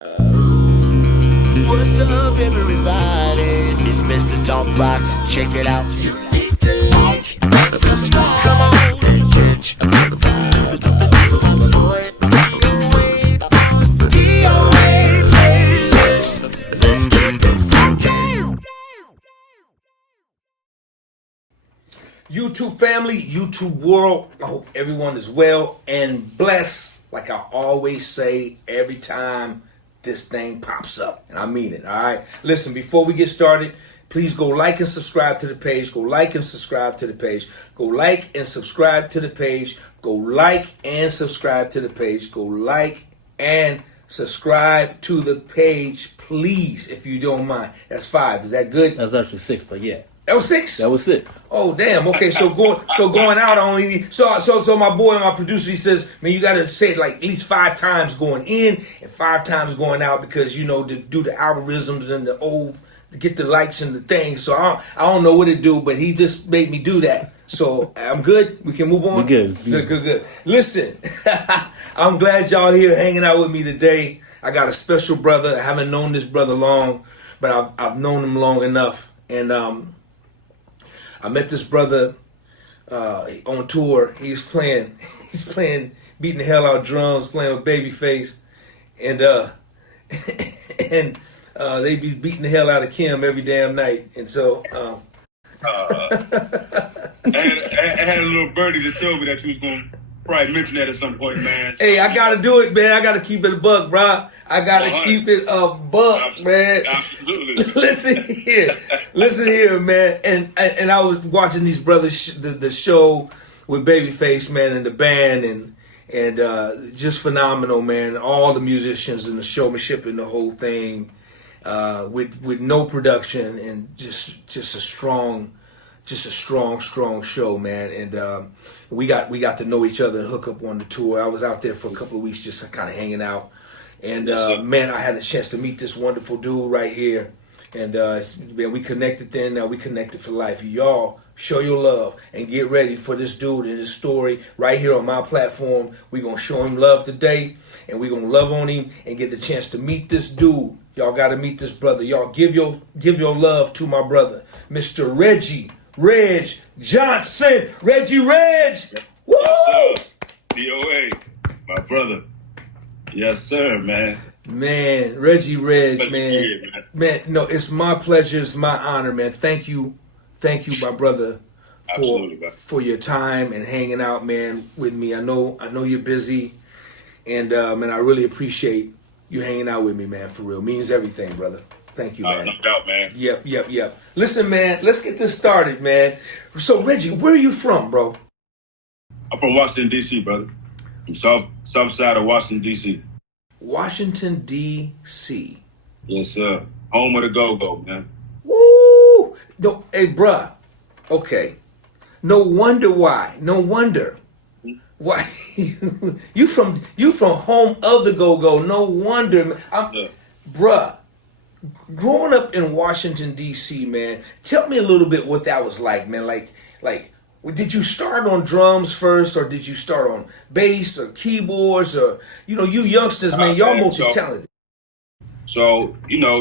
What's up, everybody? It's Mr. Talkbox. Check it out. You need to like and subscribe. Come on and catch a motherfucker. Boy, DOA playlist. Let's get the funky. YouTube family, YouTube world, I hope everyone is well and blessed, like I always say every time this thing pops up, and I mean it, all right? Listen, before we get started, please go like and subscribe to the page, go like and subscribe to the page, go like and subscribe to the page, go like and subscribe to the page, go like and subscribe to the page, please, if you don't mind. That's 5, is that good? That's actually 6, but yeah. That was 6? That was 6. Oh damn! Okay, so going out I only need so my boy, my producer, he says, man, you gotta say it like at least 5 times going in and 5 times going out because to do the algorithms and to get the likes and the things. So I don't know what to do, but he just made me do that. So I'm good. We can move on. We're good. Good. Listen, I'm glad y'all here hanging out with me today. I got a special brother. I haven't known this brother long, but I've known him long enough, and I met this brother on tour. He's playing, beating the hell out of drums, playing with Babyface, and they be beating the hell out of Kim every damn night. And so, I had a little birdie that told me that you was gonna probably mention that at some point, man. Hey, I gotta do it, man. I gotta keep it a buck, bro. I gotta keep it a buck, man. Absolutely. Listen here, man. And I was watching these brothers the show with Babyface, man, and the band, and just phenomenal, man. All the musicians and the showmanship and the whole thing, with no production and just a strong show, man. And we got to know each other and hook up on the tour. I was out there for a couple of weeks just kind of hanging out. And man, I had a chance to meet this wonderful dude right here. And man, we connected then, now we connected for life. Y'all show your love and get ready for this dude and his story right here on my platform. We're going to show him love today, and we're going to love on him and get the chance to meet this dude. Y'all got to meet this brother. Y'all give your love to my brother, Mr. Regg Johnson. Reggie. Woo! Yes, DOA, my brother. Yes, sir, man. Man, Reggie, Pleasure man. to hear, Man, no, it's my pleasure, it's my honor, man. Thank you, my brother, for your time and hanging out, man, with me. I know you're busy, and man, I really appreciate you hanging out with me, man. For real, means everything, brother. Thank you, man. No doubt, man. Yep. Listen, man, let's get this started, man. So, Reggie, where are you from, bro? I'm from Washington, D.C., brother. From south side of Washington, D.C. Washington, D.C. Yes, sir. Home of the go-go, man. Woo! No, hey, bruh. Okay. No wonder why. No wonder. Why you from home of the go-go. No wonder, man. Bruh. Growing up in Washington, D.C., man, tell me a little bit what that was like, man. Like, did you start on drums first, or did you start on bass or keyboards, or you youngsters, man, y'all multi-talented. So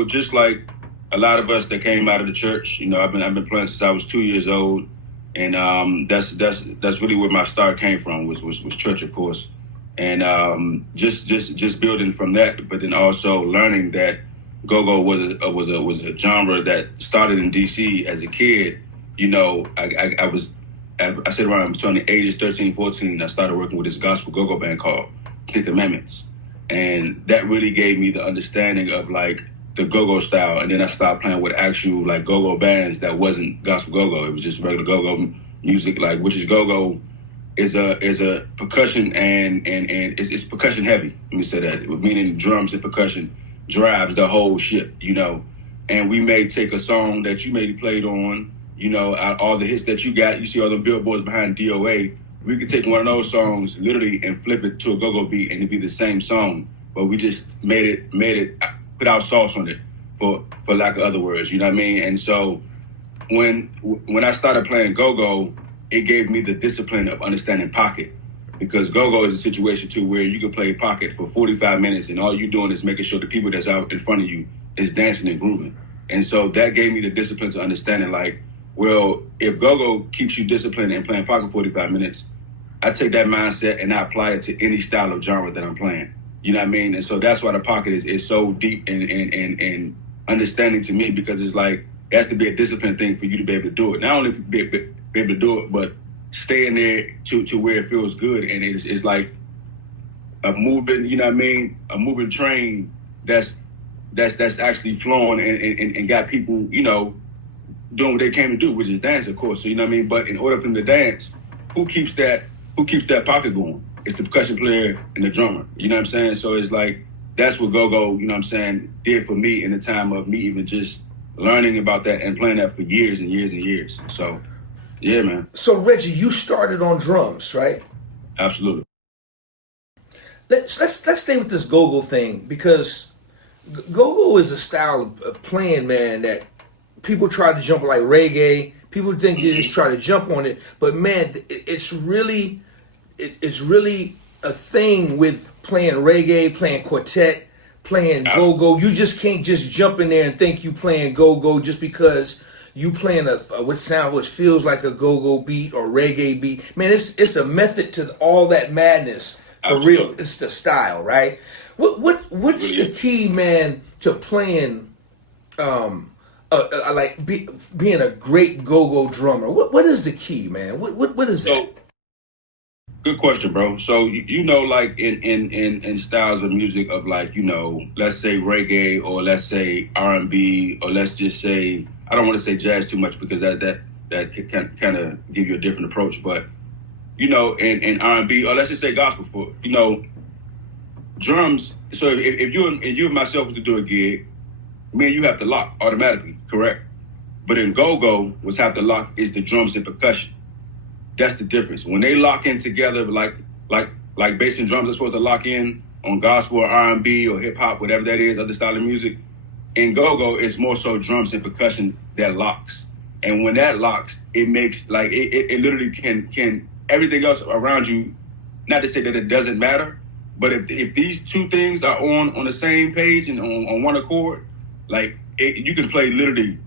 just like a lot of us that came out of the church, I've been playing since I was 2 years old, and that's really where my start came from was church, of course, and just building from that, but then also learning that go-go was a genre that started in DC as a kid. I said around between the ages 13, 14, I started working with this gospel go-go band called Ten Amendments. And that really gave me the understanding of like the go-go style. And then I started playing with actual like go-go bands that wasn't gospel go-go. It was just regular go-go music, like which is go-go is a percussion and it's percussion heavy. Let me say that. Meaning drums and percussion drives the whole shit, And we may take a song that you maybe played on, all the hits that you got, you see all the billboards behind DOA, we could take one of those songs literally and flip it to a go-go beat and it'd be the same song, but we just made it, put our sauce on it, for lack of other words, you know what I mean? And so when I started playing go-go, it gave me the discipline of understanding pocket. Because go-go is a situation too where you can play pocket for 45 minutes and all you're doing is making sure the people that's out in front of you is dancing and grooving. And so that gave me the discipline to understanding like, well, if go-go keeps you disciplined and playing pocket 45 minutes, I take that mindset and I apply it to any style of genre that I'm playing. You know what I mean? And so that's why the pocket is so deep and understanding to me, because it's like, it has to be a disciplined thing for you to be able to do it. Not only be able to do it, but staying there to where it feels good. And it's like a moving, you know what I mean? A moving train that's actually flowing and got people, you know, doing what they came to do, which is dance, of course. So, you know what I mean? But in order for them to dance, who keeps that pocket going? It's the percussion player and the drummer. You know what I'm saying? So it's like, that's what go-go, you know what I'm saying, did for me in the time of me even just learning about that and playing that for years and years and years. So, yeah, man. So, Reggie, you started on drums, right? Absolutely. Let's stay with this go-go thing, because go-go is a style of playing, man, that people try to jump like reggae. People think they just try to jump on it, but man, it's really a thing with playing reggae, playing quartet, playing go-go. You just can't just jump in there and think you playing go-go just because you playing which feels like a go-go beat or reggae beat. Man, it's a method to all that madness. For real, it's the style, right? What's the key, man, to playing being a great go-go drummer? What is the key, man? What is that? Good question, bro. So you know, like in styles of music of like, you know, let's say reggae or let's say R&B or let's just say, I don't want to say jazz too much because that can kind of give you a different approach, but you know, in R&B or let's just say gospel, for you know, drums. So if you and myself was to do a gig, me and you have to lock automatically, correct? But in go-go, what's have to lock is the drums and percussion. That's the difference. When they lock in together, like bass and drums are supposed to lock in on gospel or R&B or hip hop, whatever that is, other style of music. In go-go, it's more so drums and percussion that locks. And when that locks, it makes like it literally can everything else around you. Not to say that it doesn't matter, but if these two things are on the same page and on one accord, like you can play literally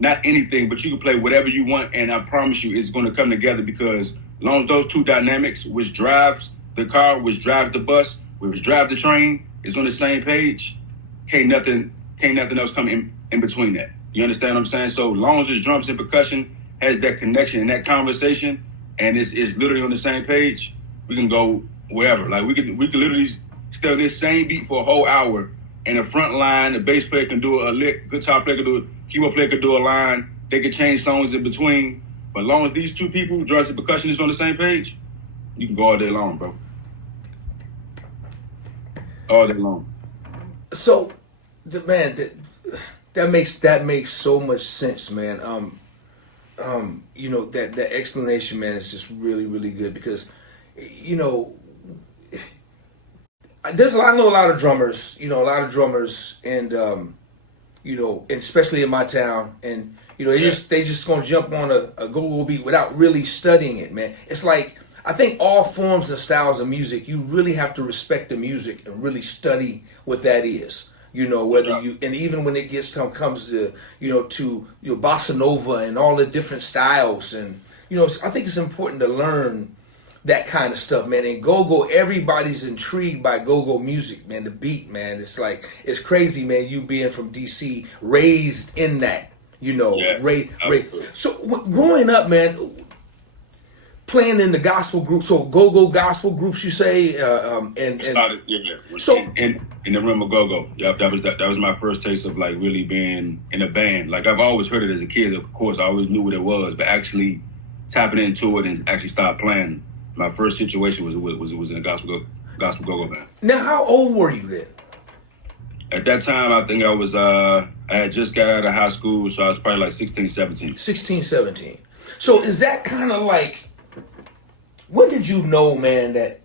not anything, but you can play whatever you want, and I promise you it's going to come together, because as long as those two dynamics, which drives the car, which drives the bus, which drives the train, is on the same page, can't nothing else come in between that. You understand what I'm saying? So as long as the drums and percussion has that connection and that conversation, and it's literally on the same page, we can go wherever. Like we can literally stay on this same beat for a whole hour, and the front line, the bass player can do a lick, guitar player can do it, keyboard player could do a line, they could change songs in between. But as long as these two people, drums and percussion, is on the same page, you can go all day long, bro. All day long. So, that makes so much sense, man. You know, that explanation, man, is just really, really good, because, you know, I know a lot of drummers, and you know, especially in my town, and you know, they just gonna jump on a go-go beat without really studying it, man. It's like, I think all forms and styles of music, you really have to respect the music and really study what that is. You know, whether you, and even when it comes to bossa nova and all the different styles, and you know, I think it's important to learn that kind of stuff, man. And go-go, everybody's intrigued by go-go music, man. The beat, man, it's like, it's crazy, man. You being from DC, raised in that, you know, So growing up, man, playing in the gospel group, so go-go gospel groups, you say, So in the realm of go-go, that was my first taste of like really being in a band. Like I've always heard it as a kid, of course, I always knew what it was, but actually tapping into it and actually start playing. My first situation was in a gospel go-go band. Now, how old were you then? At that time, I think I had just got out of high school, so I was probably like 16, 17. 16, 17. So is that kind of like, when did you know, man, that,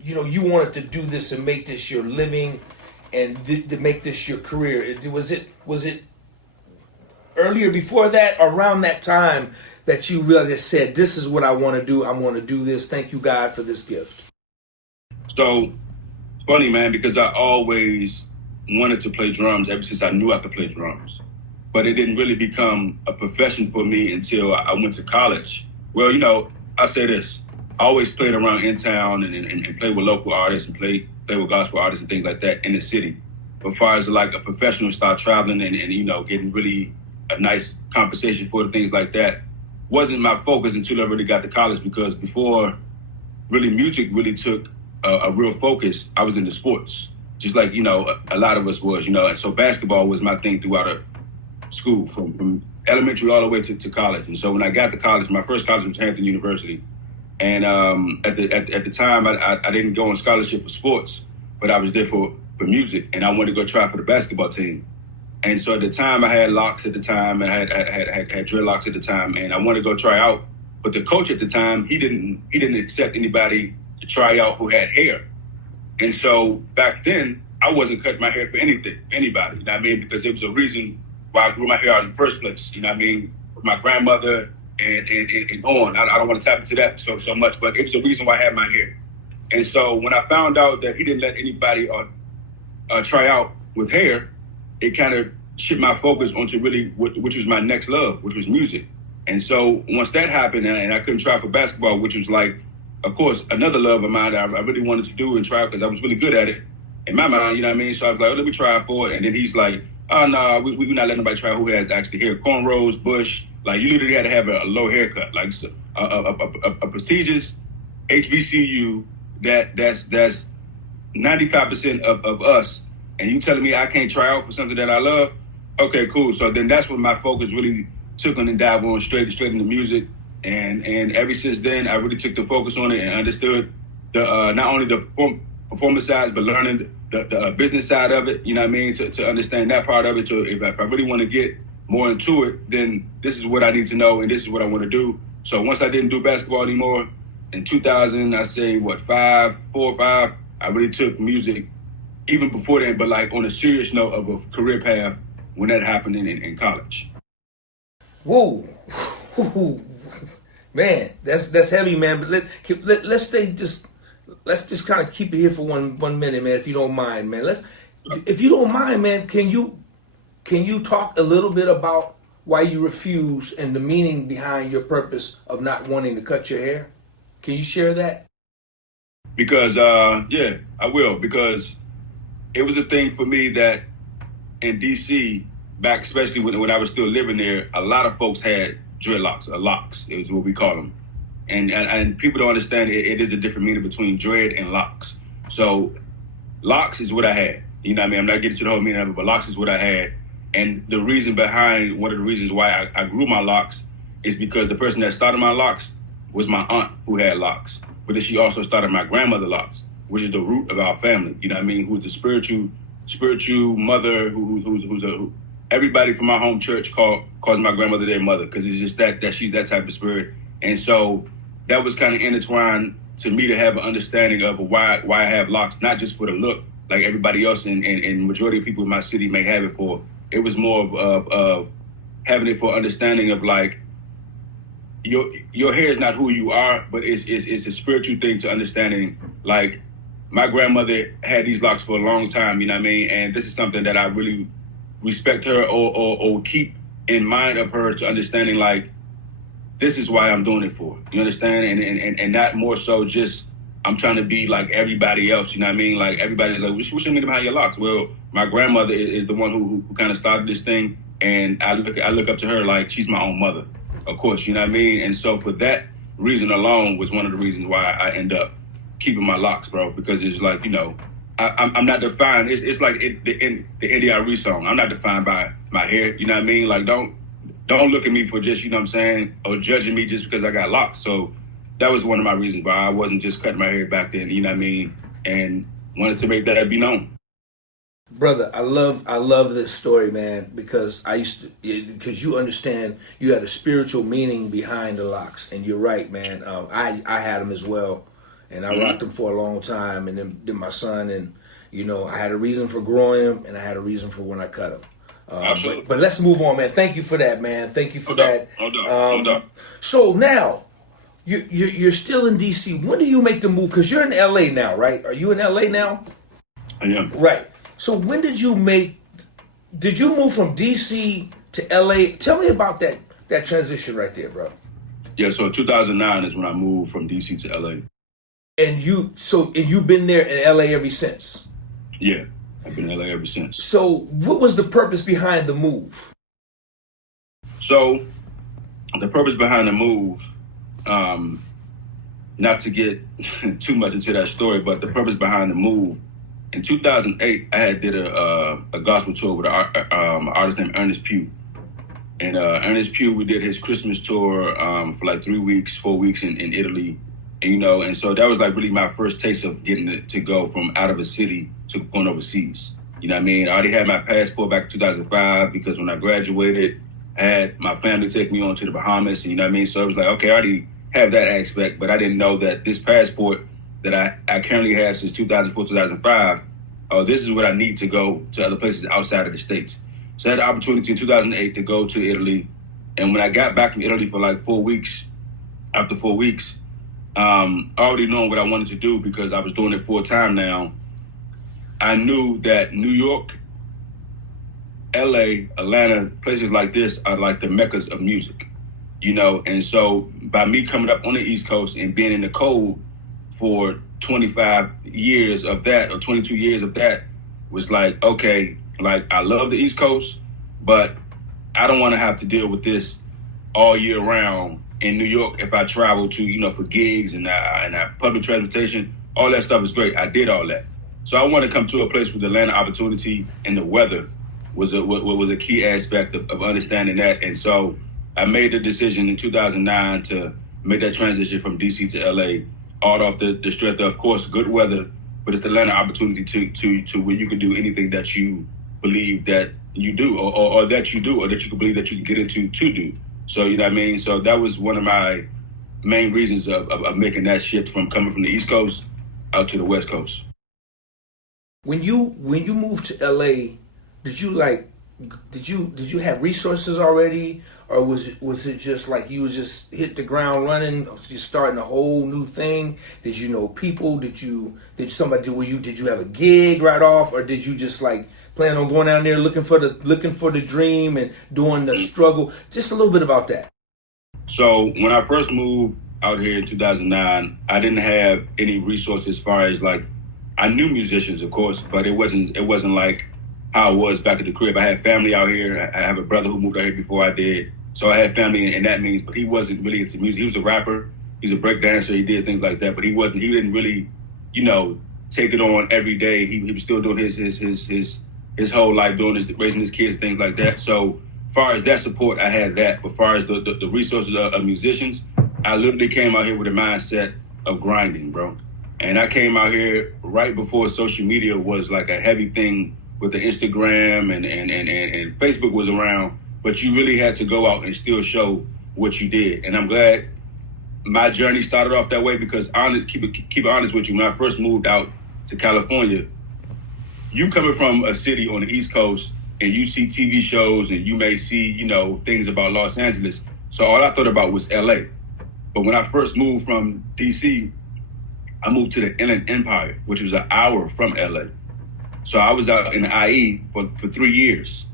you know, you wanted to do this and make this your living and to make this your career? Was it earlier before that, around that time, that you really said, this is what I want to do. I want to do this. Thank you, God, for this gift. So funny, man, because I always wanted to play drums ever since I knew I could play drums. But it didn't really become a profession for me until I went to college. Well, I say this. I always played around in town and played with local artists and played with gospel artists and things like that in the city. But as far as like a professional, start traveling and getting really a nice compensation for the things like that wasn't my focus until I really got to college, because before really music really took a real focus, I was into sports. Just like, a lot of us was, and so basketball was my thing throughout school from elementary all the way to college. And so when I got to college, my first college was Hampton University. And at the time, I didn't go on scholarship for sports, but I was there for music, and I wanted to go try for the basketball team. And so at the time, I had locks at the time, and I had dreadlocks at the time, and I wanted to go try out. But the coach at the time, he didn't accept anybody to try out who had hair. And so back then, I wasn't cutting my hair for anybody, you know what I mean? Because there was a reason why I grew my hair out in the first place, you know what I mean? My grandmother and on. I don't want to tap into that so much, but it was a reason why I had my hair. And so when I found out that he didn't let anybody try out with hair, it kind of shifted my focus onto really which was my next love, which was music. And so once that happened and I couldn't try for basketball, which was like, of course, another love of mine that I really wanted to do and try because I was really good at it in my mind, you know what I mean? So I was like, let me try for it. And then he's like, oh, no, we're not letting nobody try who has actually hair. Cornrows, bush. Like, you literally had to have a low haircut. Like, a prestigious HBCU that's 95% of us, and you telling me I can't try out for something that I love? Okay, cool. So then that's when my focus really took on and dived on straight into music. And ever since then, I really took the focus on it and understood the not only the performance side, but learning the business side of it, you know what I mean, to understand that part of it. So if I really want to get more into it, then this is what I need to know and this is what I want to do. So once I didn't do basketball anymore, in 2000, I say, 4 or 5, I really took music, even before then, but like on a serious note of a career path when that happened in college. Whoa. Man, that's heavy, man. But let's just kind of keep it here for one minute, man, if you don't mind, man. If you don't mind, man, can you talk a little bit about why you refuse and the meaning behind your purpose of not wanting to cut your hair? Can you share that? Because, yeah, I will. Because it was a thing for me that in D.C., back especially when I was still living there, a lot of folks had dreadlocks, or locks is what we call them. And people don't understand it is a different meaning between dread and locks. So locks is what I had. You know what I mean? I'm not getting to the whole meaning of it, but locks is what I had. And the reason behind, one of the reasons why I grew my locks is because the person that started my locks was my aunt who had locks. But then she also started my grandmother locks, which is the root of our family. You know what I mean? Who's the spiritual mother who everybody from my home church calls my grandmother their mother, because it's just that she's that type of spirit. And so that was kind of intertwined to me to have an understanding of why I have locks, not just for the look like everybody else and majority of people in my city may have it for. It was more of having it for understanding of like your hair is not who you are, but it's a spiritual thing to understanding. Like my grandmother had these locks for a long time, you know what I mean? And this is something that I really respect her or keep in mind of her, to understanding like this is why I'm doing it for. You understand? And not more so just I'm trying to be like everybody else, you know what I mean? Like everybody's like, what's your name behind your locks? Well, my grandmother is the one who kind of started this thing, and I look up to her like she's my own mother, of course, you know what I mean? And so for that reason alone was one of the reasons why I end up keeping my locks, bro, because it's like, you know, I'm not defined. It's like the NDRE song. I'm not defined by my hair, you know what I mean? Like don't look at me for just, you know what I'm saying, or judging me just because I got locks. So that was one of my reasons why I wasn't just cutting my hair back then, you know what I mean? And wanted to make that be known. Brother, I love this story, man, because because you understand you had a spiritual meaning behind the locks, and you're right, man. I had them as well, and I rocked them for a long time, and then my son, and you know, I had a reason for growing them, and I had a reason for when I cut them. Absolutely. But let's move on, man. Thank you for that, man. Thank you for that. No doubt. No doubt. So now, you're still in DC. When do you make the move? Because you're in LA now, right? Are you in LA now? I am. Right. So when did you move from DC to LA? Tell me about that transition right there, bro. Yeah, so 2009 is when I moved from DC to LA. And you've been there in LA ever since? Yeah, I've been in LA ever since. So what was the purpose behind the move? So the purpose behind the move, not to get too much into that story, but the purpose behind the move, in 2008, I had did a gospel tour with an artist named Ernest Pugh. And Ernest Pugh, we did his Christmas tour for like 3 weeks, 4 weeks in Italy. And so that was like really my first taste of getting to go from out of a city to going overseas. You know what I mean? I already had my passport back in 2005 because when I graduated, I had my family take me on to the Bahamas. You know what I mean? So it was like, okay, I already have that aspect, but I didn't know that this passport that I currently have since 2004, 2005, this is what I need to go to other places outside of the States. So I had the opportunity in 2008 to go to Italy. And when I got back from Italy for like 4 weeks, after 4 weeks, already knowing what I wanted to do because I was doing it full time now, I knew that New York, LA, Atlanta, places like this are like the meccas of music, you know? And so by me coming up on the East Coast and being in the cold for 25 years of that, or 22 years of that, was like, okay, like I love the East Coast, but I don't want to have to deal with this all year round in New York if I travel to, for gigs and public transportation. All that stuff is great. I did all that. So I want to come to a place with the land of opportunity, and the weather was a key aspect of understanding that. And so I made the decision in 2009 to make that transition from DC to LA, all off the strength of course, good weather, but it's the land of opportunity to where you can do anything that you believe that you do, or that you do, or that you can believe that you can get into to do. So, you know what I mean? So that was one of my main reasons of making that shift from coming from the East Coast out to the West Coast. When you moved to LA, did you have resources already, or was it just like you was just hit the ground running, just starting a whole new thing? Did you know people? Did you have a gig right off, or did you just like plan on going down there looking for the dream and doing the struggle? Just a little bit about that. So when I first moved out here in 2009, I didn't have any resources as far as like, I knew musicians, of course, but it wasn't like how it was back at the crib. I had family out here. I have a brother who moved out here before I did. So I had family in that means, but he wasn't really into music. He was a rapper. He's a break dancer. He did things like that, but he didn't really, take it on every day. He was still doing his whole life, doing this, raising his kids, things like that. So as far as that support, I had that. But as far as the resources of musicians, I literally came out here with a mindset of grinding, bro. And I came out here right before social media was like a heavy thing with the Instagram and Facebook was around, but you really had to go out and still show what you did. And I'm glad my journey started off that way because keep it honest with you, when I first moved out to California, you coming from a city on the East Coast and you see TV shows and you may see, things about Los Angeles. So all I thought about was LA. But when I first moved from DC, I moved to the Inland Empire, which was an hour from LA. So I was out in the IE for 3 years.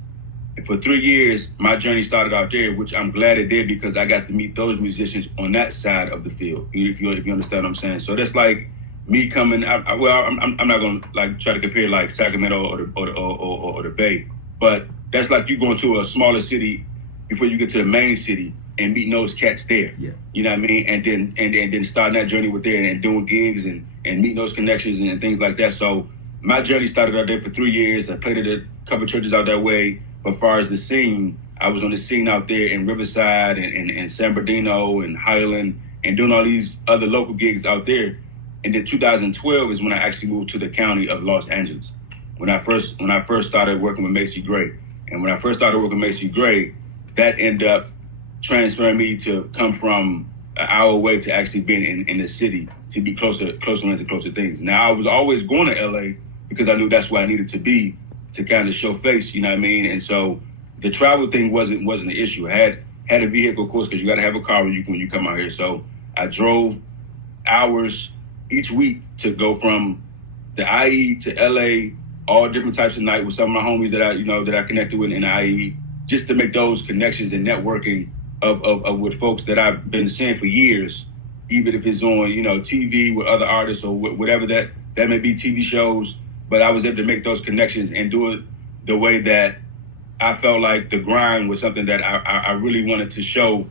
And for 3 years, my journey started out there, which I'm glad it did because I got to meet those musicians on that side of the field, if you understand what I'm saying. So that's like me coming, I'm not going to like try to compare like Sacramento or the Bay, but that's like you going to a smaller city before you get to the main city and meeting those cats there. Yeah. You know what I mean? And then starting that journey with there and doing gigs and meeting those connections and things like that. So my journey started out there for 3 years. I played at a couple churches out that way. But as far as the scene, I was on the scene out there in Riverside and San Bernardino and Highland and doing all these other local gigs out there. And then 2012 is when I actually moved to the county of Los Angeles. When I first started working with Macy Gray. And when I first started working with Macy Gray, that ended up transferring me to come from an hour away to actually being in the city to be closer to closer things. Now I was always going to LA because I knew that's where I needed to be to kind of show face, you know what I mean? And so the travel thing wasn't an issue. I had a vehicle, of course, because you got to have a car when you come out here. So I drove hours each week to go from the IE to LA, all different types of night with some of my homies that I connected with in the IE, just to make those connections and networking of with folks that I've been seeing for years, even if it's on, TV with other artists or whatever that may be, TV shows. But I was able to make those connections and do it the way that I felt like the grind was something that I really wanted to show,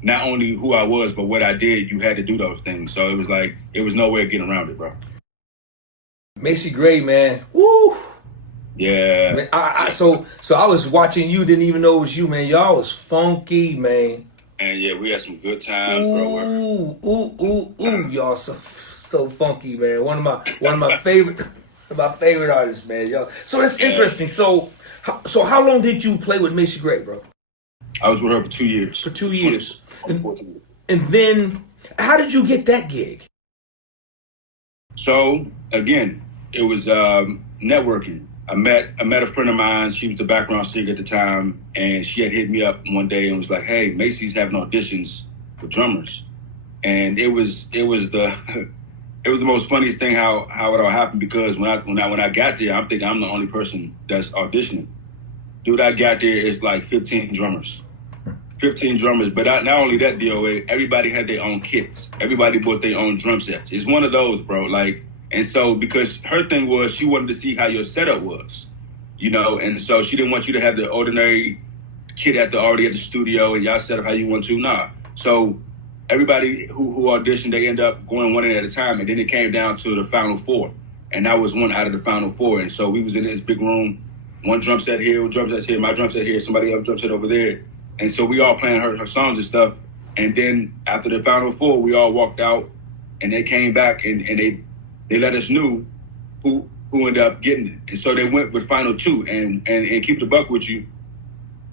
not only who I was, but what I did. You had to do those things. So it was like, it was no way of getting around it, bro. Macy Gray, man. Woo! Yeah. Man, so I was watching you, didn't even know it was you, man. Y'all was funky, man. And yeah, we had some good times, bro. Ooh, y'all so funky, man. One of my favorite artists, man. Y'all. So that's interesting. So how long did you play with Macy Gray, bro? I was with her for 2 years. For 2 years. And then how did you get that gig? So again, it was networking. I met a friend of mine. She was the background singer at the time, and she had hit me up one day and was like, "Hey, Macy's having auditions for drummers," and it was the it was the most funniest thing how it all happened, because when I got there, I'm thinking I'm the only person that's auditioning. Dude, I got there, it's like 15 drummers. 15 drummers, but not only that, DOA, everybody had their own kits. Everybody bought their own drum sets. It's one of those, bro. And so, because her thing was, she wanted to see how your setup was, and so she didn't want you to have the ordinary kit already at the studio and y'all set up how you want to. Nah. So everybody who auditioned, they end up going one at a time, and then it came down to the final four, and I was one out of the final four. And so we was in this big room, one drum set here, one drum set here, my drum set here, somebody else drum set over there. And so we all playing her songs and stuff. And then after the final four, we all walked out, and they came back and they let us know who ended up getting it. And so they went with final two. And keep the buck with you,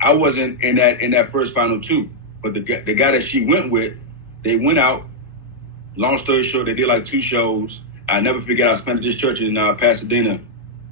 I wasn't in that first final two. But the guy that she went with, they went out. Long story short, they did like 2 shows. I never forget, I spent at this church in Pasadena,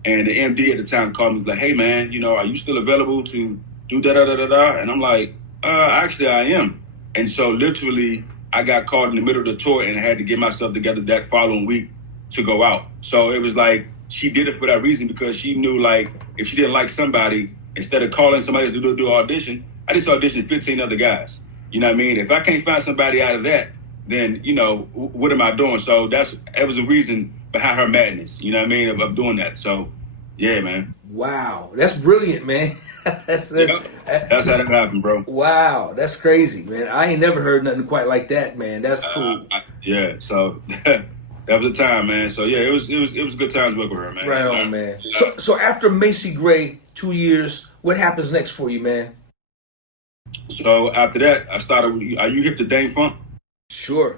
and the MD at the time called me, like, "Hey man, are you still available to do da-da-da-da-da?" And I'm like, actually I am. And so literally I got caught in the middle of the tour and I had to get myself together that following week to go out. So it was like, she did it for that reason, because she knew, like, if she didn't like somebody, instead of calling somebody to do an audition, I just auditioned 15 other guys. You know what I mean? If I can't find somebody out of that, then, what am I doing? So that was a reason behind her madness, you know what I mean, of doing that. So, yeah, man. Wow. That's brilliant, man. That's how that happened, bro. Wow. That's crazy, man. I ain't never heard nothing quite like that, man. That's cool. So that was the time, man. So, yeah, it was good times working with her, man. Right on, man. So after Macy Gray, 2 years, what happens next for you, man? So after that, I started. Are you hip to Dane Funk? Sure.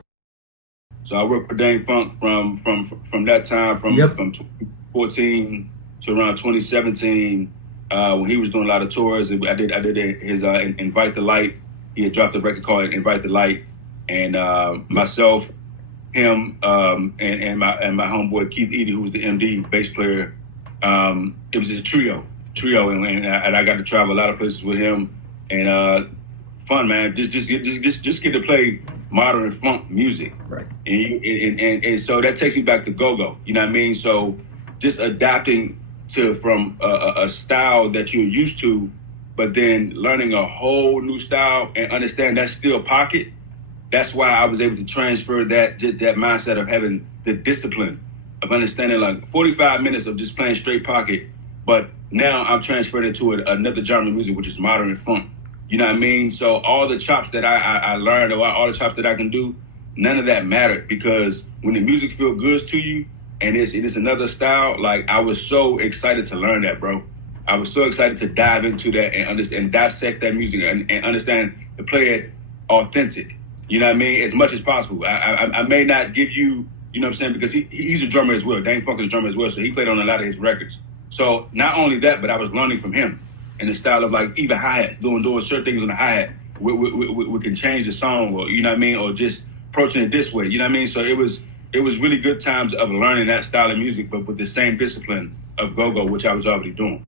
So I worked for Dane Funk from that time, from 2014 to around 2017, when he was doing a lot of tours. I did his Invite the Light. He had dropped a record called Invite the Light, and myself, him, and my homeboy Keith Edie, who was the MD bass player. It was a trio, and I got to travel a lot of places with him, and fun, man. Just get to play modern funk music, right? And so that takes me back to go-go. You know what I mean? So just adapting from a style that you're used to, but then learning a whole new style and understand that's still pocket. That's why I was able to transfer that mindset of having the discipline of understanding, like 45 minutes of just playing straight pocket, but now I'm transferred into another genre of music, which is modern funk. You know what I mean? So all the chops that I learned, or all the chops that I can do, none of that mattered, because when the music feels good to you and it's another style, like, I was so excited to learn that, bro. I was so excited to dive into that and understand, and dissect that music and understand to play it authentic. You know what I mean? As much as possible. I may not give you, you know what I'm saying, because he's a drummer as well. Dane Funk is a drummer as well, so he played on a lot of his records. So not only that, but I was learning from him. And the style of, like, even hi-hat, doing certain things on the hi-hat. We can change the song, or, you know what I mean, or just approaching it this way, you know what I mean? So it was really good times of learning that style of music, but with the same discipline of go-go, which I was already doing.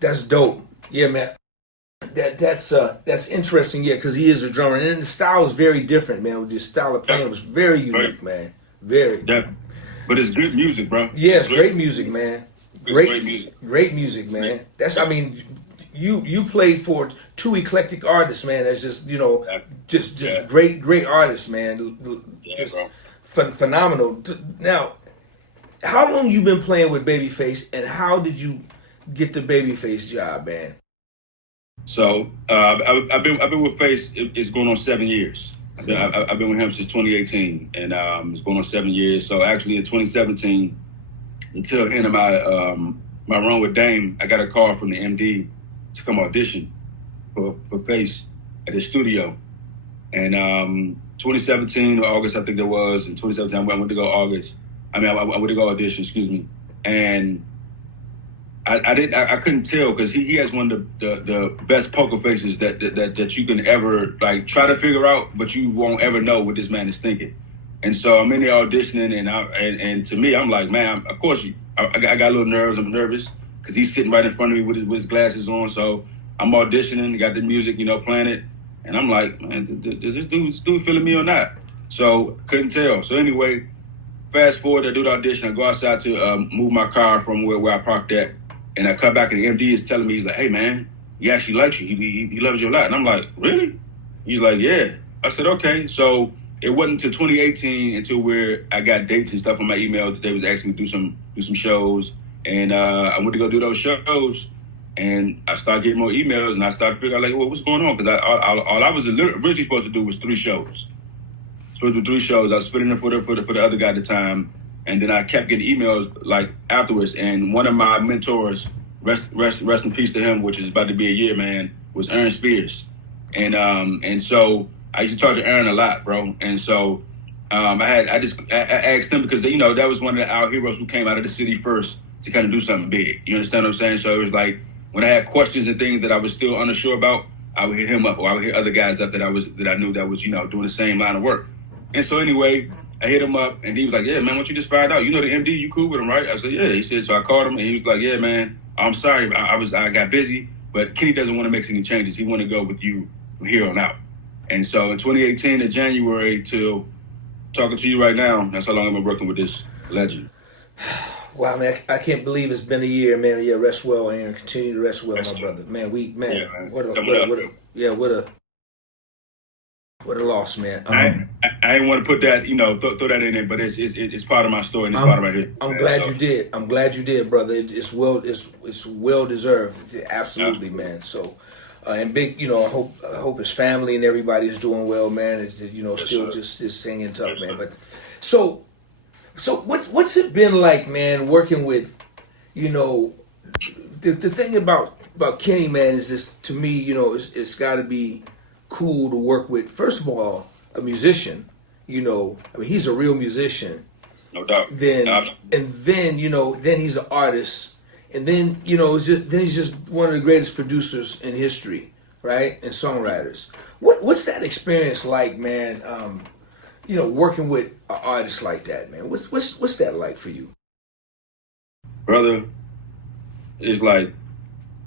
That's dope. Yeah, man. That's interesting. Yeah, because he is a drummer, and the style is very different, man. With his style of playing was very unique, man. Very. Yeah. But it's good music, bro. Yeah, it's great music, man. Great music. Great music, man. That's. I mean, you played for two eclectic artists, man. That's just just great artists, man. Just phenomenal. Now, how long you been playing with Babyface, and how did you get the Babyface job, man? So I've been with Face. It's going on 7 years. I've been with him since 2018, and it's going on 7 years. So actually, in 2017, until the end of my run with Dame, I got a call from the MD to come audition for Face at his studio. And 2017 August, I think there was. In 2017, I went to go I went to go audition. Excuse me, and I couldn't tell because he has one of the best poker faces that you can ever like try to figure out, but you won't ever know what this man is thinking. And so I'm in there auditioning, and to me, I'm like, man, of course I got a little nerves. I'm nervous because he's sitting right in front of me with his glasses on. So I'm auditioning, got the music, playing it, and I'm like, man, is this dude feeling me or not? So couldn't tell. So anyway, fast forward, I do the audition. I go outside to move my car from where I parked at. And I come back and the MD is telling me, he's like, hey, man, he actually likes you. He loves you a lot. And I'm like, really? He's like, yeah. I said, okay. So it wasn't until 2018 until where I got dates and stuff on my email that they was asking me to do some shows. And I went to go do those shows. And I started getting more emails. And I started figuring out, like, well, what's going on? Because all I was originally supposed to do was 3 shows. Supposed to do 3 shows. I was filling in for the other guy at the time. And then I kept getting emails like afterwards. And one of my mentors, rest in peace to him, which is about to be a year, man, was Aaron Spears. And so I used to talk to Aaron a lot, bro. And so I asked him because that was one of our heroes who came out of the city first to kind of do something big. You understand what I'm saying? So it was like when I had questions and things that I was still unsure about, I would hit him up, or I would hit other guys up that I knew that was doing the same line of work. And so anyway, I hit him up, and he was like, yeah, man, why don't you just find out? You know the MD, you cool with him, right? I said, yeah. He said, so I called him, and he was like, yeah, man, I'm sorry. I got busy, but Kenny doesn't want to make any changes. He want to go with you from here on out. And so in 2018, in January, till talking to you right now, that's how long I've been working with this legend. Wow, man, I can't believe it's been a year, man. Yeah, rest well, Aaron. Continue to rest well, my brother. Man, what a loss, man. I didn't want to put that, throw that in there, but it's part of my story and it's part of my hit. I'm glad you did. I'm glad you did, brother. It's well deserved. Absolutely, man. So, and big, I hope his family and everybody is doing well, man. It's still just singing tough, man. But so what's it been like, man? Working with, the thing about Kenny, man, is this to me, it's got to be cool to work with. First of all, a musician. He's a real musician. No doubt. Then he's an artist, and then he's just one of the greatest producers in history, right? And songwriters. What's that experience like, man? Working with an artist like that, man. What's that like for you, brother? It's like,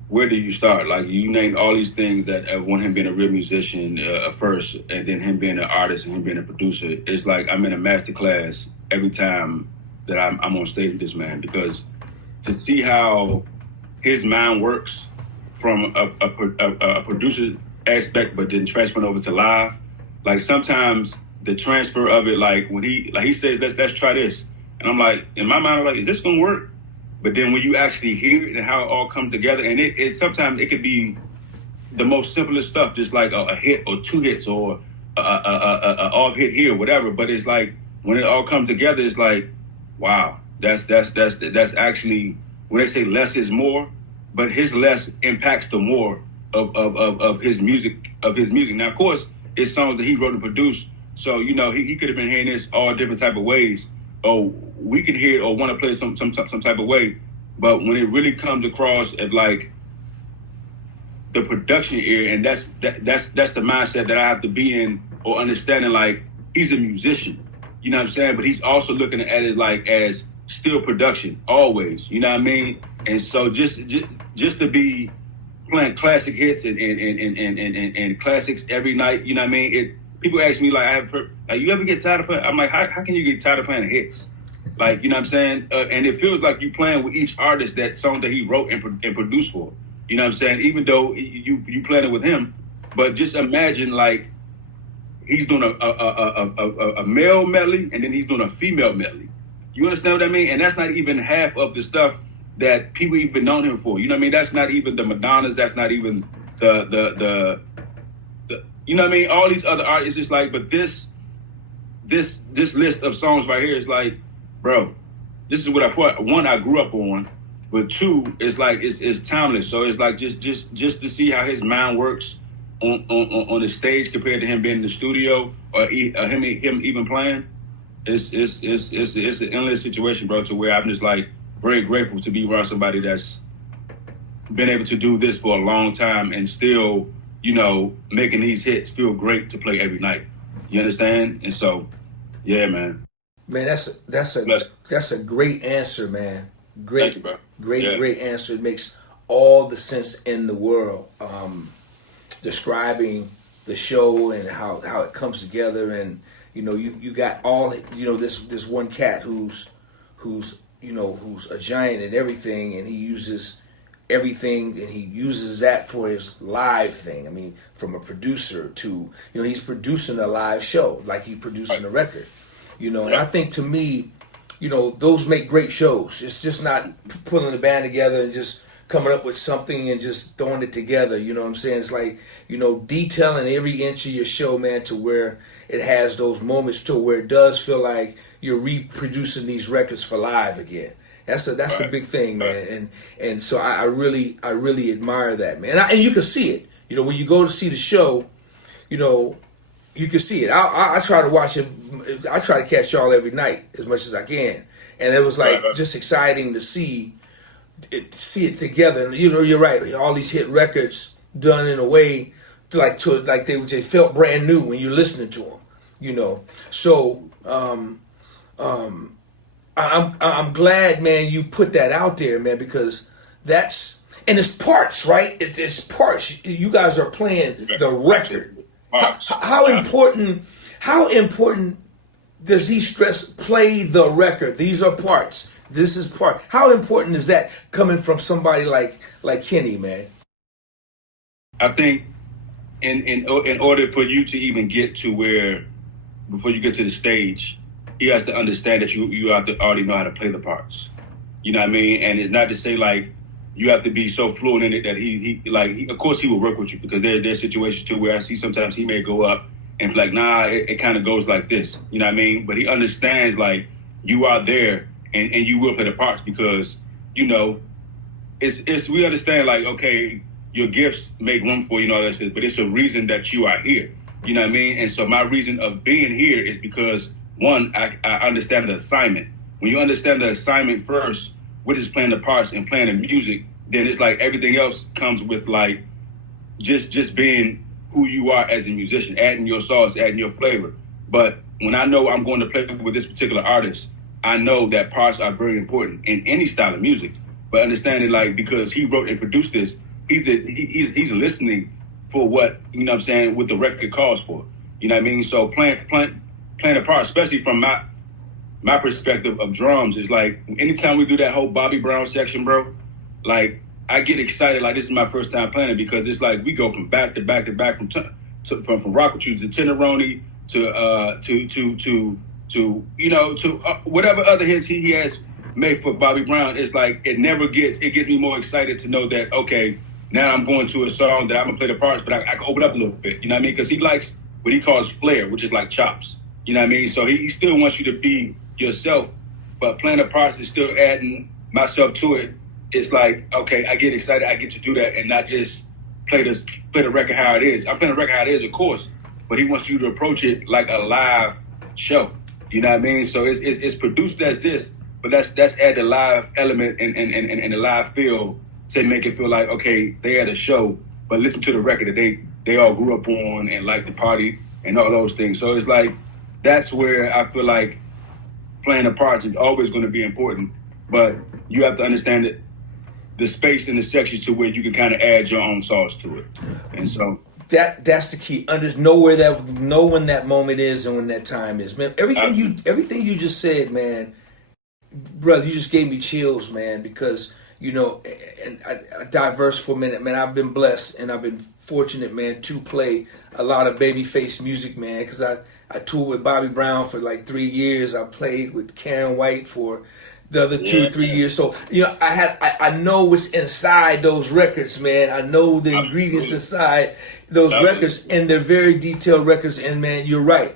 where do you start? Like, you named all these things that one, him being a real musician first, and then him being an artist and him being a producer. It's like I'm in a master class every time that I'm on stage with this man, because to see how his mind works from a producer aspect, but then transferring over to live, like sometimes the transfer of it, like when he says, let's try this. And I'm like, in my mind, I'm like, is this gonna work? But then when you actually hear it and how it all comes together, and it sometimes it could be the most simplest stuff, just like a hit or 2 hits or a off hit here, whatever. But it's like when it all comes together, it's like, wow, that's actually, when they say less is more, but his less impacts the more of his music. Now, of course, it's songs that he wrote and produced, so he could have been hearing this all different type of ways. Or we can hear it or want to play some type of way, but when it really comes across at like the production ear, and that's the mindset that I have to be in, or understanding like he's a musician, you know what I'm saying? But he's also looking at it like as still production always. You know what I mean? And so just to be playing classic hits and classics every night. You know what I mean? People ask me like, you ever get tired of playing? I'm like, how can you get tired of playing hits? Like, you know what I'm saying? And it feels like you playing with each artist that song that he wrote and produced for. You know what I'm saying? Even though you playing it with him, but just imagine like he's doing a male medley and then he's doing a female medley. You understand what I mean? And that's not even half of the stuff that people even known him for. You know what I mean? That's not even the Madonnas. That's not even the you know what I mean? All these other artists, it's like, but this list of songs right here is like, bro, this is what I thought. One, I grew up on, but two, it's like it's timeless. So it's like just to see how his mind works on the stage compared to him being in the studio or him even playing. It's an endless situation, bro. To where I'm just like very grateful to be around somebody that's been able to do this for a long time and still, you know, making these hits feel great to play every night. You understand? And so, yeah, man. Man, that's a great answer, man. Great, thank you, bro. Great answer. It makes all the sense in the world. Describing the show and how it comes together, and you know, you got all, you know, this one cat who's a giant and everything, and he uses everything, and he uses that for his live thing. I mean, from a producer to, you know, he's producing a live show like he's producing a record. You know, and I think to me, you know, those make great shows. It's just not pulling the band together and just coming up with something and just throwing it together. You know what I'm saying? It's like, you know, detailing every inch of your show, man, to where it has those moments to where it does feel like you're reproducing these records for live again. That's a big thing, man. And so I really admire that, man. And you can see it. You know, when you go to see the show, you know, you can see it. I try to watch it. I try to catch y'all every night as much as I can, and it was like just exciting to see it together. And you know, you're right. All these hit records done in a way like they felt brand new when you're listening to them. You know, so I'm glad, man, you put that out there, man, because that's, and it's parts, right? It's parts. You guys are playing the record. How important does he stress play the record? These are parts. This is part. How important is that coming from somebody like Kenny, man? I think in order for you to even get to where, before you get to the stage, he has to understand that you have to already know how to play the parts. You know what I mean? And it's not to say like you have to be so fluent in it that he of course he will work with you, because there's situations too where I see sometimes he may go up and be like, nah, it kind of goes like this. You know what I mean? But he understands like you are there and you will play the parts, because, you know, it's we understand like, okay, your gifts make room for you and all that shit, but it's a reason that you are here. You know what I mean? And so my reason of being here is because, one, I understand the assignment. When you understand the assignment first, which is playing the parts and playing the music, then it's like everything else comes with like just being who you are as a musician, adding your sauce, adding your flavor. But when I know I'm going to play with this particular artist, I know that parts are very important in any style of music. But understanding like, because he wrote and produced this, he's listening for what, you know what I'm saying, what the record calls for. You know what I mean? So playing a part, especially from my perspective of drums, is like anytime we do that whole Bobby Brown section, bro, like I get excited like this is my first time playing it, because it's like we go from back to back to back from Rock With You to Tenderoni to you know, to whatever other hits he has made for Bobby Brown. It's like it gets me more excited to know that, okay, now I'm going to a song that I'm gonna play the parts, but I can open up a little bit. You know what I mean? Because he likes what he calls flair, which is like chops. You know what I mean? So he still wants you to be yourself, but playing the parts is still adding myself to it. It's like, okay, I get excited, I get to do that and not just play the record how it is. I'm playing the record how it is, of course, but he wants you to approach it like a live show. You know what I mean? So it's produced as this, but that's add the live element and the live feel to make it feel like, okay, they had a show, but listen to the record that they all grew up on and like the party and all those things. So it's like, that's where I feel like playing a part is always going to be important, but you have to understand that the space and the sections to where you can kind of add your own sauce to it. And so that's the key. Know when that moment is and when that time is, man. Everything you just said, man, brother, you just gave me chills, man, because and I diverse for a minute, man. I've been blessed and I've been fortunate, man, to play a lot of Babyface music, man, because I toured with Bobby Brown for like 3 years. I played with Karen White for the other 2 or 3 years. So, I know what's inside those records, man. I know the ingredients inside those records, and they're very detailed records. And man, you're right.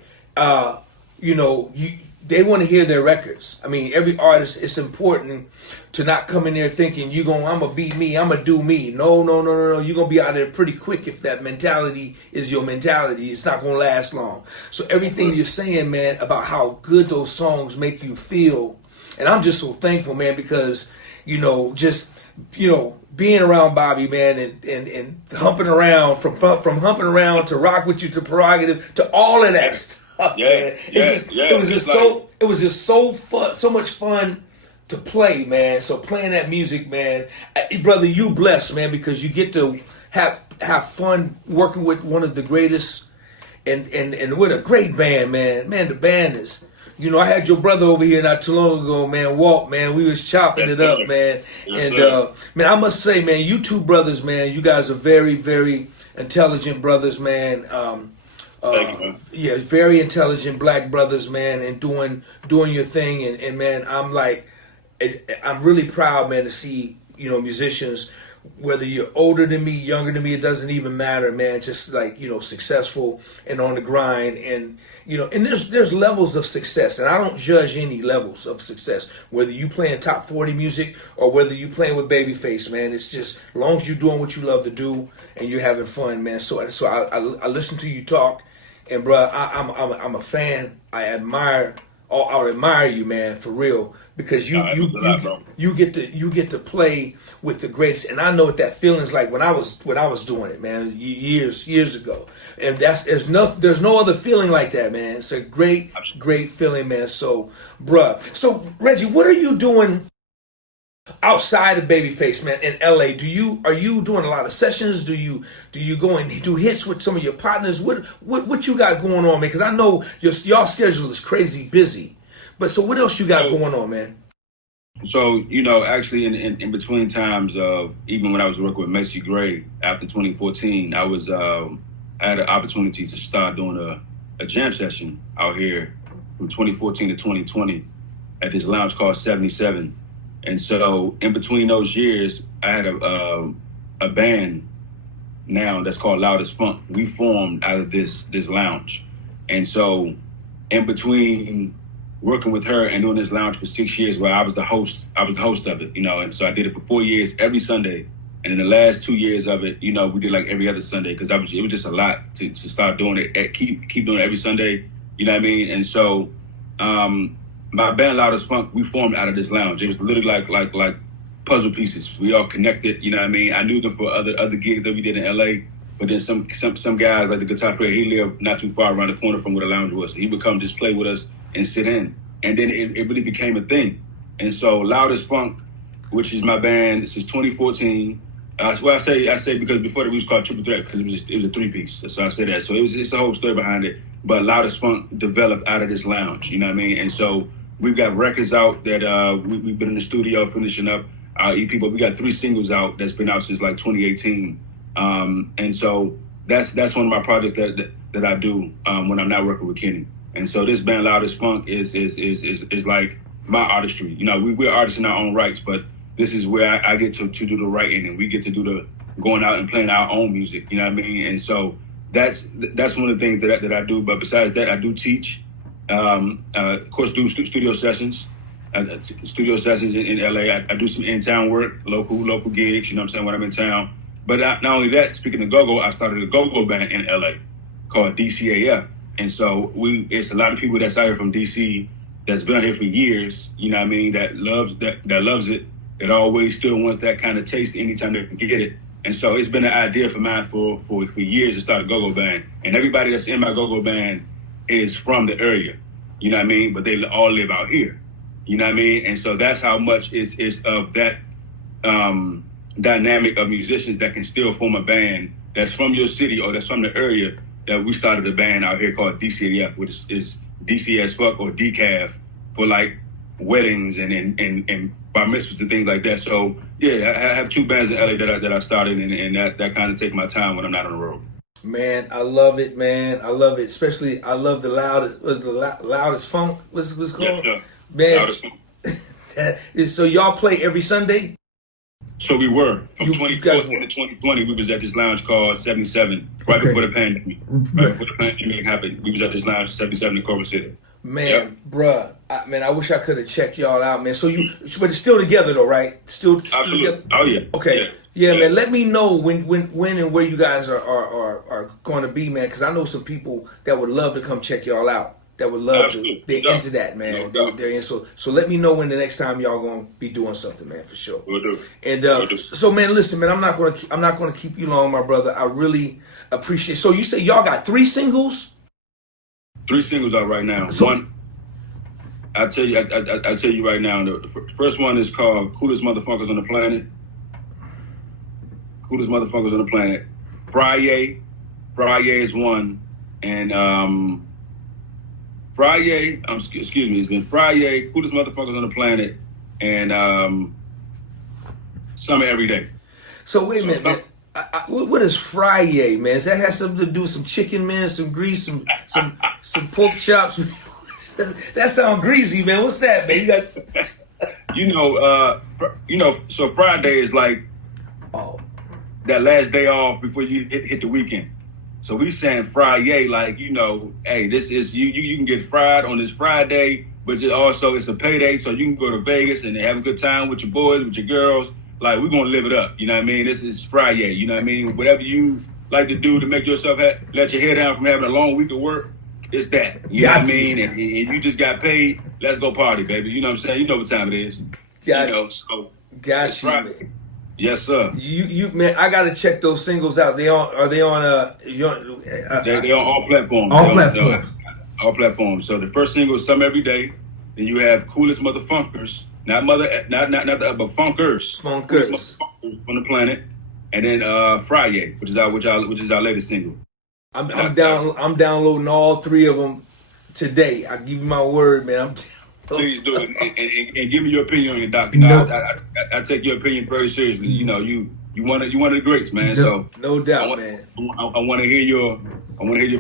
They want to hear their records. I mean, every artist, it's important to not come in there thinking I'm gonna be me, I'm gonna do me. No. You're gonna be out there pretty quick if that mentality is your mentality. It's not gonna last long. So everything you're saying, man, about how good those songs make you feel. And I'm just so thankful, man, because, being around Bobby, man, and humping around, from humping around to rock with you to prerogative to all of that stuff, man. It was just so fun, so much fun to play, man. So playing that music, man, brother, you blessed, man, because you get to have fun working with one of the greatest and with a great band, man. Man, the band is... I had your brother over here not too long ago, man, Walt, man. We was chopping it up, man. Man, I must say, man, you two brothers, man, you guys are very, very intelligent brothers, man. Thank you, man. Yeah, very intelligent black brothers, man, and doing your thing. And man, I'm really proud, man, to see, musicians, whether you're older than me, younger than me, it doesn't even matter, man. Just like, successful and on the grind. And and there's levels of success, and I don't judge any levels of success, whether you playing top 40 music or whether you playing with Babyface, man. It's just as long as you're doing what you love to do and you're having fun, man. So I listen to you talk, and bro, I'm a fan. I admire you, man, for real, because you get to play with the greats, and I know what that feeling's like when I was doing it, man, years ago. And there's no other feeling like that, man. It's a great feeling, man. So, bruh. So, Reggie, what are you doing outside of Babyface, man, in LA? Are you doing a lot of sessions? Do you go and do hits with some of your partners? What you got going on, man? Because I know y'all schedule is crazy busy. But so what else you got going on, man? So, actually in between times of, even when I was working with Macy Gray after 2014, I had an opportunity to start doing a jam session out here from 2014 to 2020 at this lounge called 77. And so in between those years, I had a band now that's called Loudest Funk. We formed out of this lounge. And so in between working with her and doing this lounge for 6 years, where I was the host of it, and so I did it for 4 years every Sunday. And in the last 2 years of it, we did like every other Sunday, because it was just a lot to start doing it, keep doing it every Sunday, you know what I mean? And so my band Loudest Funk, we formed out of this lounge. It was literally like puzzle pieces. We all connected, you know what I mean? I knew them for other gigs that we did in LA, but then some guys, like the guitar player, he lived not too far around the corner from where the lounge was. So he would come just play with us and sit in. And then it really became a thing. And so Loudest Funk, which is my band, this is 2014. I say because before we was called Triple Threat, because it was a 3-piece. So I say that. So it's a whole story behind it. But Loudest Funk developed out of this lounge, you know what I mean? And so we've got records out that we've been in the studio finishing up our EP, but we got 3 singles out that's been out since like 2018. And so that's one of my projects that I do when I'm not working with Kenny. And so this band Loudest Funk is like my artistry. We're artists in our own rights, but this is where I get to do the writing, and we get to do the going out and playing our own music. You know what I mean? And so that's one of the things that I do. But besides that, I do teach. Of course, do studio sessions. Studio sessions in LA. I do some in-town work, local gigs. You know what I'm saying, when I'm in town. But not only that, speaking of go-go, I started a go-go band in LA called DCAF. And so it's a lot of people that's out here from DC that's been out here for years. You know what I mean? That loves it. That always still wants that kind of taste anytime they can get it. And so it's been an idea for mine for years to start a go-go band. And everybody that's in my go-go band is from the area. You know what I mean? But they all live out here. You know what I mean? And so that's how much it's of that dynamic of musicians that can still form a band that's from your city or that's from the area. That we started a band out here called DCF, which is DC as fuck or decaf for like weddings and bar mitzvahs and things like that. So yeah, I have 2 bands in LA that I started, and that kind of take my time when I'm not on the road. Man, I love it, man. I love it. Especially, I love the loudest funk. What's it called? Yeah. Man. Loudest funk. So y'all play every Sunday? So we were from You 2014 to 2020. We was at this lounge called 77 right before the pandemic. Right before the pandemic happened, we was at this lounge 77 in Culver City. Man, bruh, I wish I could have checked y'all out, man. But it's still together though, right? Still together. Oh yeah. Okay. Yeah, man. Let me know when and where you guys are going to be, man. Because I know some people that would love to come check y'all out. That would love to. They're into that, man. They're in. So let me know when the next time y'all gonna be doing something, man, for sure. We'll do. And so, man, listen, man. I'm not gonna keep you long, my brother. I really appreciate. So you say y'all got 3 singles? 3 singles out right now. One, I tell you right now. The first one is called "Coolest Motherfuckers on the Planet." Coolest Motherfuckers on the Planet. Friday is one, and Friday. Excuse me. It's been Friday. Coolest Motherfuckers on the Planet, and Summer Every Day. So wait a minute, man. What is Friday, man? Does that have something to do with some chicken, man? Some grease, some pork chops? That sounds greasy, man. What's that, man? You got, So Friday is like that last day off before you hit the weekend. So we saying Friday, like hey, this is you can get fried on this Friday, but it's a payday, so you can go to Vegas and have a good time with your boys, with your girls. Like, we're going to live it up, you know what I mean? This is Friday, you know what I mean? Whatever you like to do to make yourself let your hair down from having a long week of work, it's that, you know what I mean? And you just got paid, let's go party, baby. You know what I'm saying? You know what time it is. Got you, man. Yes, sir. You man, I got to check those singles out. Are they on they're on all platforms. All platforms. So the first single is Some Every Day. Then you have Coolest Motherfuckers. Not but Funkers. Funkers on the planet, and then Friday, which is our latest single. I'm downloading all 3 of them today. I give you my word, man. Please do it and give me your opinion on your doc. I take your opinion very seriously. You know, you one of the greats, man. No doubt, man. I want to hear your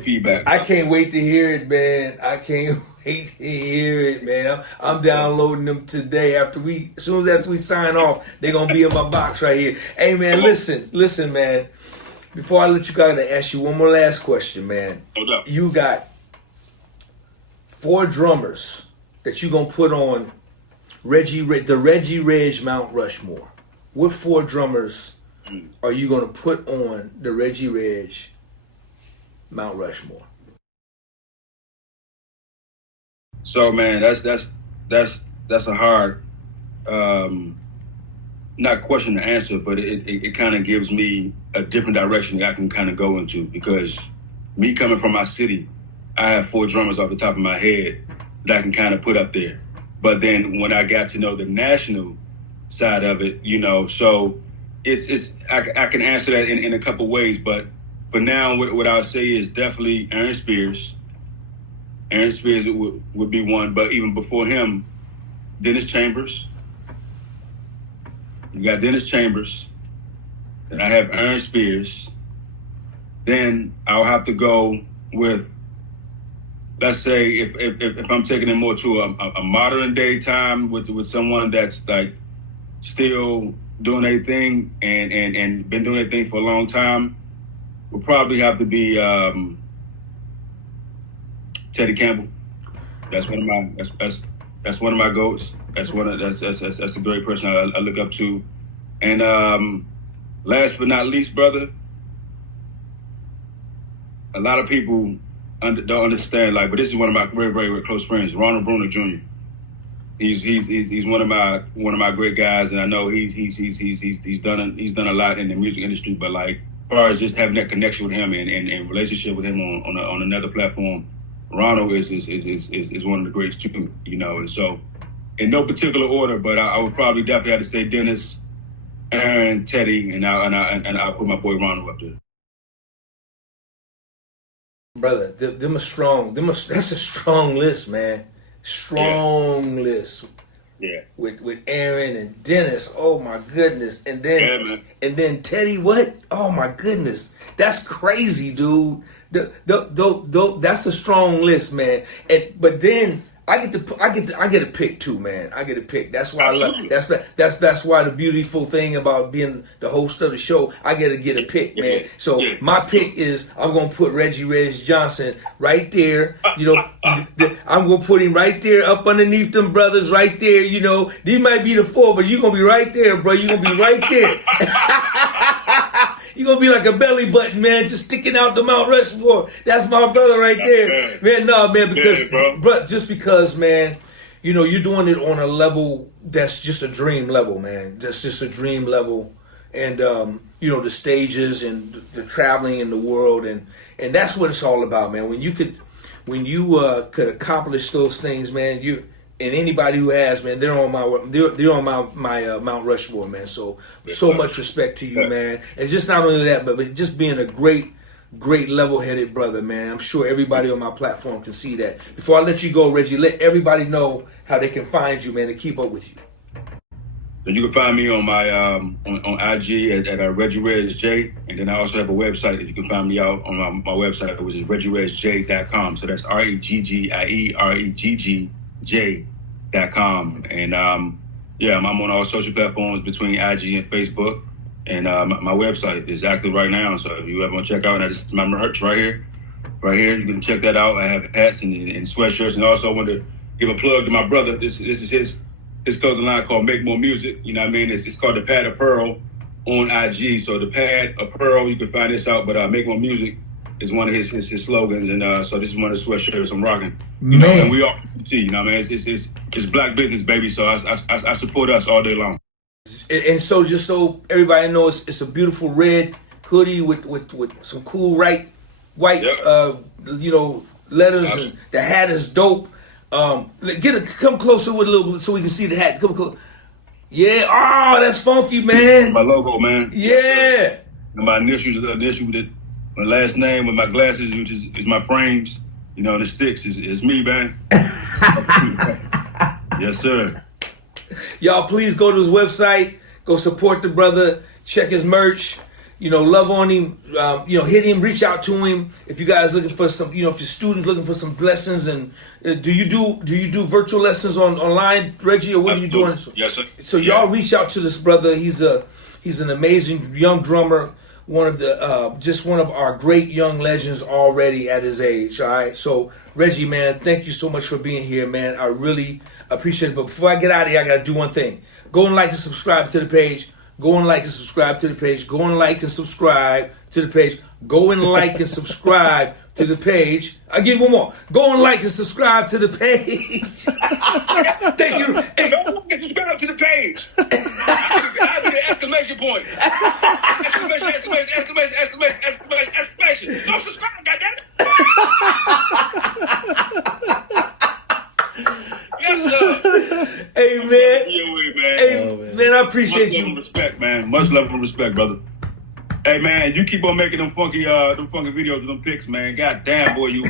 feedback. I can't wait to hear it, man. I can't wait to hear it, man. I'm downloading them today. After we sign off, they're gonna be in my box right here. Hey, man, listen, man. Before I let you go, I gotta ask you one more last question, man. No doubt. You got 4 drummers that you gonna put on the Reggie Regg Mount Rushmore. What 4 drummers are you gonna put on the Reggie Regg Mount Rushmore? So, man, that's a hard, not question to answer, but it kind of gives me a different direction that I can kind of go into, because me coming from my city, I have 4 drummers off the top of my head that I can kind of put up there. But then when I got to know the national side of it, so I can answer that in a couple ways, but for now, what I'll say is definitely Aaron Spears. Aaron Spears would be one, but even before him, Dennis Chambers. You got Dennis Chambers. Then I have Aaron Spears. Then I'll have to go with, let's say, if I'm taking it more to a modern day time with someone that's like still doing their thing and been doing their thing for a long time, will probably have to be Teddy Campbell. That's one of my goats. That's a great person I look up to. And last but not least, brother, a lot of people don't understand, but this is one of my very, very, very close friends, Ronald Bruner Jr. He's one of my great guys, and I know he's done a lot in the music industry, but as far as just having that connection with him and relationship with him on another platform, Ronald is one of the greats too, you know. And so, in no particular order, but I would probably definitely have to say Dennis, Aaron, Teddy, and I'll put my boy Ronald up there. Brother, them are strong. That's a strong list, man. Strong list. Yeah. With Aaron and Dennis. Oh my goodness. And then Teddy, what? Oh my goodness. That's crazy, dude. That's a strong list, man. But then I get a pick too, man. I get a pick. That's why I love. That's why the beautiful thing about being the host of the show, I get a pick, man. So my pick is I'm gonna put Reggie Johnson right there. You know, I'm gonna put him right there, up underneath them brothers, right there. You know, these might be the 4, but you're gonna be right there, bro. You're gonna be right there. You're going to be like a belly button, man, just sticking out the Mount Rushmore. That's my brother right there. Man, no, man, because, just because, man, you know, you're doing it on a level that's just a dream level, man. That's just a dream level. And, you know, the stages and the traveling in the world. And that's what it's all about, man. When you could accomplish those things, man, and anybody who has, man, they're on my Mount Rushmore, man. So much respect to you, man. And just not only that, but just being a great level-headed brother, man. I'm sure everybody on my platform can see that. Before I let you go, Reggie, let everybody know how they can find you, man, to keep up with you. So you can find me on my on IG at Reggie Regg J, and then I also have a website that you can find me out on my website, which is reggieregj.com. So that's ReggieRegj.com. And I'm on all social platforms between IG and Facebook. And my website is active right now. So if you ever want to check out, that's my merch right here. You can check that out. I have hats and sweatshirts. And also I want to give a plug to my brother. This is his clothing line called Make More Music. You know what I mean? It's called the Pad of Pearl on IG. So the Pad of Pearl, you can find this out. But Make More Music is one of his slogans. And so this is one of the sweatshirts I'm rocking. You know, and we all, you know what I mean? It's black business, baby. So I support us all day long. And so just so everybody knows, it's a beautiful red hoodie with some cool white you know, letters. Awesome. And the hat is dope. Come closer with a little so we can see the hat. Come close. Yeah. Oh, that's funky, man. My logo, man. Yeah. And my initials with it. My last name with my glasses, which is my frames. You know, the sticks is me, man. Yes, sir. Y'all, please go to his website. Go support the brother. Check his merch. You know, love on him. You know, hit him. Reach out to him. If you guys looking for some, you know, if your students looking for some lessons, and do you do virtual lessons online, Reggie, or what are you doing? Yes, sir. So y'all reach out to this brother. He's an amazing young drummer. One of our great young legends already at his age. All right. So Reggie, man, thank you so much for being here, man. I really appreciate it. But before I get out of here, I gotta do one thing. Go and like and subscribe to the page. Go and like and subscribe to the page. Go and like and subscribe to the page. Go and like and subscribe to the page. I'll give you one more. Go and like and subscribe to the page. Thank you. Hey. Go and like and subscribe to the page. I'll be the exclamation point. Exclamation. Don't subscribe, goddammit. Yes, sir. Hey, man. Hey, man, I appreciate you. Much love and respect, brother. Hey, man, you keep on making them funky videos with them pics, man. God damn, boy, you.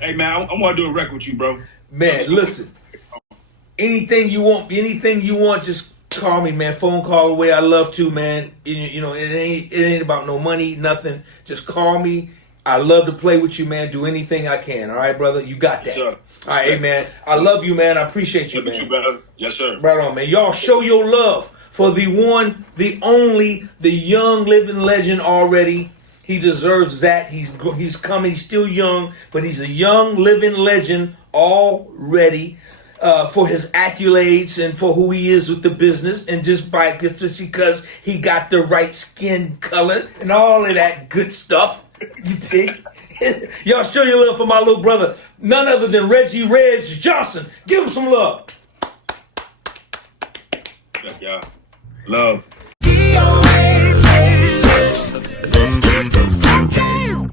Hey, man, I want to do a record with you, bro. Man, listen. Anything you want, just call me, man. Phone call away. I love to, man. You know, it ain't about no money, nothing. Just call me. I love to play with you, man. Do anything I can. All right, brother? You got that. Yes, sir. All right, hey, man. I love you, man. I appreciate you, man. You, brother. Yes, sir. Right on, man. Y'all show your love for the one, the only, the young living legend already. He deserves that. He's coming. He's still young, but he's a young living legend already for his accolades and for who he is with the business, and just because he got the right skin color and all of that good stuff. You think? Y'all show your love for my little brother, none other than Reggie Regg Johnson. Give him some love. Check y'all. Love. DOA playlist. Let's get the fuck out.